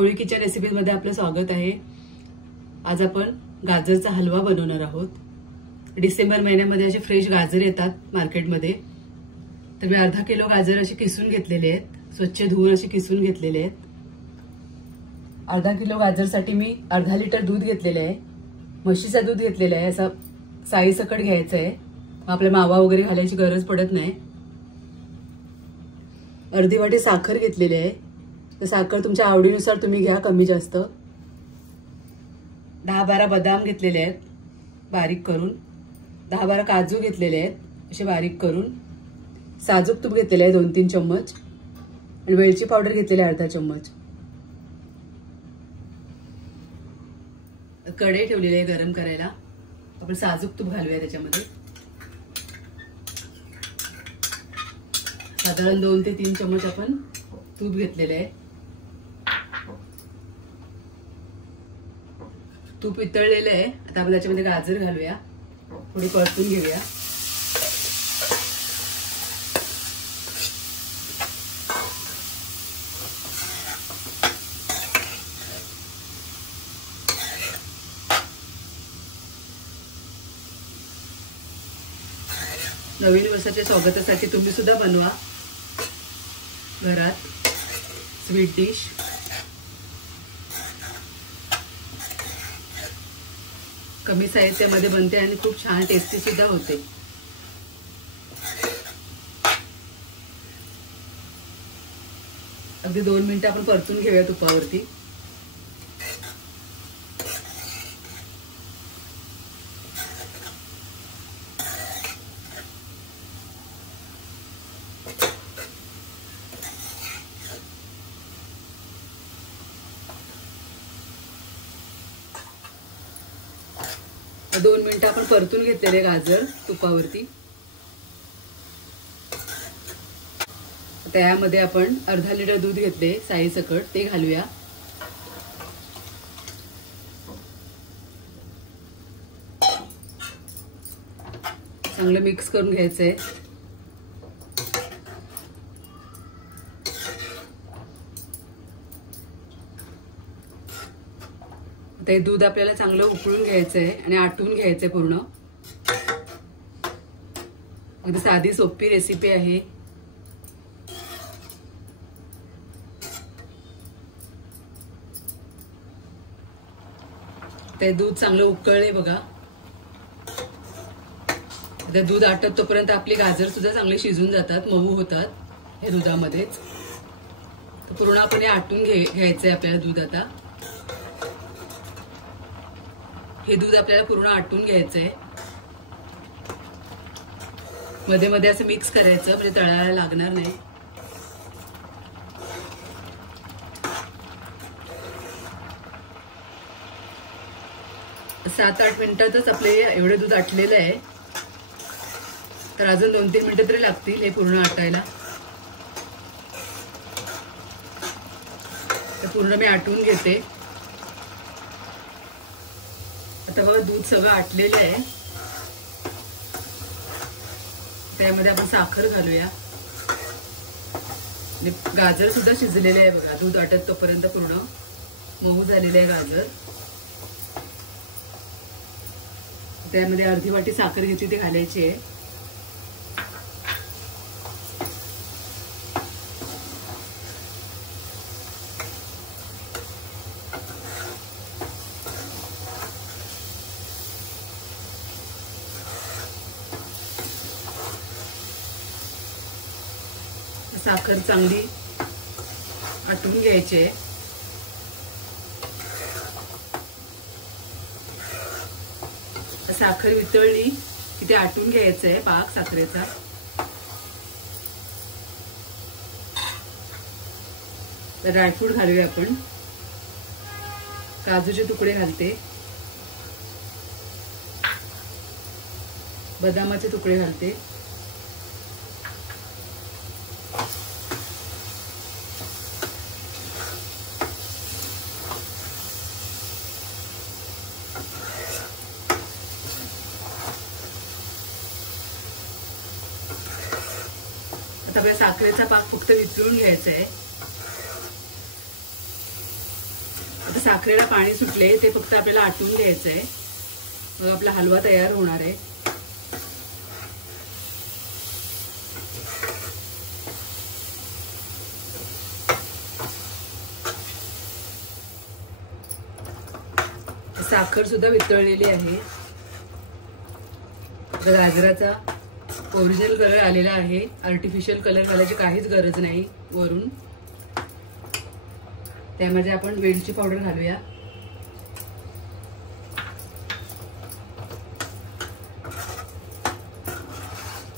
कोळी kitchen recipes मध्ये आपलं स्वागत आहे। आज आपण गाजरचा हलवा बनवणार आहोत। डिसेंबर महिन्यामध्ये असे फ्रेश गाजर येतात मार्केटमध्ये, तर मी अर्धा किलो गाजर असे किसून घेतलेले आहेत, स्वच्छ धुवून असे किसून घेतलेले आहेत। अर्धा किलो गाजरसाठी मी अर्धा लिटर दूध घेतलेले आहे, म्हशीचं दूध घेतलेलं आहे। असा साई सकट घ्यायचं आहे, आपल्या मावा वगैरे घालायची गरज पडत नाही। अर्धी वाटी साखर घेतलेली आहे, तर साखर तुमच्या आवडीनुसार तुम्ही घ्या, कमी जास्त। 10-12 बदाम घेतलेले आहेत बारीक करून, 10-12 काजू घेतलेले आहेत असे बारीक करून, साजूक तूप घेतलेले आहे 2-3 चम्मच आणि वेलची पावडर घेतलेली आहे अर्धा चम्मच। कढई ठेवलेली आहे गरम करायला, आपण साजूक तूप घालूया त्याच्यामध्ये। साधारण 2 ते 3 चम्मच आपण तूप घेतलेले आहे। तूप वितळलेले आहे, आता आपण त्याच्यामध्ये गाजर घालूया, थोडी परतून घेऊया। नवीन वर्षाच्या स्वागतासाठी तुम्ही सुद्धा बनवा घरात स्वीट डिश। कमी साहित्यामध्ये बनते आणि खूप छान टेस्टी सुद्धा होते। अगदी 2 मिनिटं आपण परतून घेऊया तुपावरती। दोन मिनिटं आपण परतून घेतलेले गाजर तुपावरती। त्यामध्ये आपण अर्धा लिटर दूध घेतले साई सकट, ते घालूया। चांगलं मिक्स करून घ्यायचंय। ते दूध आपल्याला चांगलं उकळून घ्यायचंय आणि आटून घ्यायचंय पूर्ण। अगदी साधी सोपी रेसिपी आहे। ते दूध चांगलं उकळले बघा। ते दूध आटत तोपर्यंत आपली गाजर सुद्धा चांगले शिजून जातात, मऊ होतात हे दुधामध्येच। पूर्ण आपण हे आटून घ्यायचंय आपल्याला दूध। आता हे दूध आपल्याला पूर्ण आटून घ्यायचंय। मध्ये मध्ये असं मिक्स करायचं, म्हणजे तळायला लागणार नाही। सात 8 मिनिटातच आपले एवढे दूध आटलेलं आहे, तर अजून 2-3 मिनिटं तरी लागतील हे पूर्ण आटायला। तर पूर्ण मी आटून घेते। आता बघा दूध सगळं आटलेलं आहे, त्यामध्ये आपण साखर घालूया। गाजर सुद्धा शिजलेले आहे बघा, दूध आटत तोपर्यंत पूर्ण मऊ झालेले आहे गाजर। त्यामध्ये अर्धी वाटी साखर घेतली, ती घालायची आहे। साखर चांगली आटून घ्यायची आहे। साखर वितळली की ते आटून घ्यायचं आहे पाक साखरेचा। तर ड्रायफ्रूट घालूया आपण। काजूचे तुकडे घालते, बदामाचे तुकडे घालते, आता आपल्या साखरेचा पाक फक्त वितळून घ्यायचा आहे। साखरेला पाणी सुटले ते फक्त आपल्याला आटून घ्यायचं आहे. मग आपला हलवा तयार होणार आहे. साखर सुद्धा वितळलेली आहे. गाजराचा ओरिजिनल कलर आलेला आहे. आर्टिफिशियल कलर घालायची काहीच गरज नाही वरून. त्यामध्ये आपण वेलची पावडर घालूया.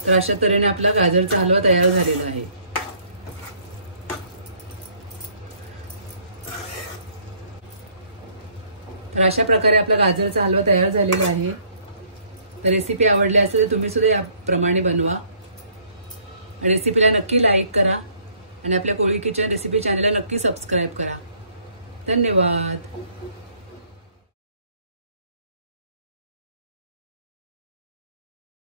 तर अशा तऱ्हेने आपला गाजरचा हलवा तयार झालेला आहे. तर अशा प्रकारे आपला गाजरचा हलवा तयार झालेला आहे. तर रेसिपी आवडली असेल तर तुम्ही सुद्धा याप्रमाणे बनवा. रेसिपीला नक्की लाईक करा आणि आपल्या कोळी किचन रेसिपी चॅनलला नक्की सबस्क्राईब करा. धन्यवाद.